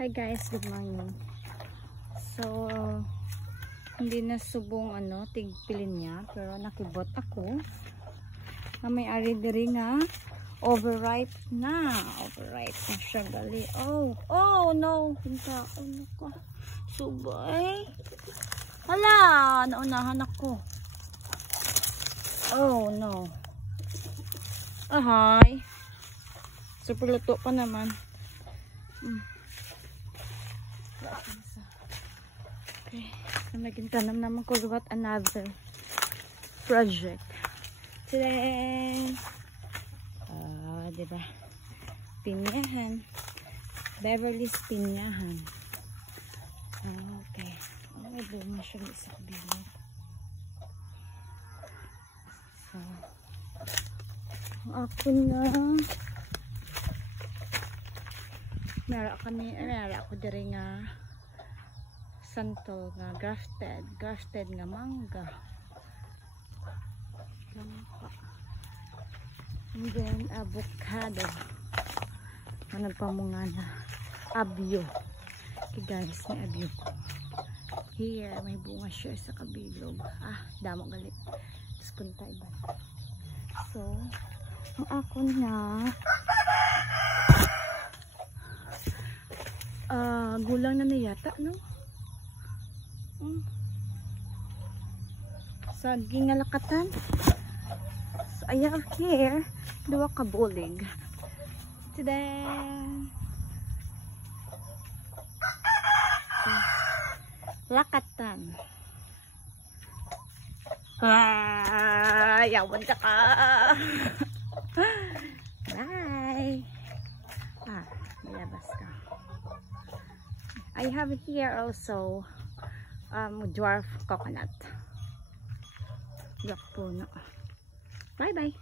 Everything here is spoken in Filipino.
Hi guys, good morning. So, hindi na subong tigpilin niya, pero nakibot ako. May-ari diri nga overripe na siya gali. Oh no, pinta ano ka. Subay. Hala, naunahan ako. Oh no. Ahay. Super luto pa naman. Okay, naging tanam naman ko about another project today. Diba? Pinyahan. Beverly's pinyahan. Okay. May bunga siya sa kabilang. So, ako na meron ako diri nga santol nga grafted nga mangga and then avocado na nagpamunga na abyo. Okay guys, may abyo here, may bunga siya sa kabilog. Damo galit tapos kunta iba. So ang ako na gulang na yata, no? Saging nga lakatan. So, I have here duwa ka bulig. Today. Lakatan. Yawan ka ka. Bye. Nilabas ka. I have here also dwarf coconut. Yak puno. Bye bye.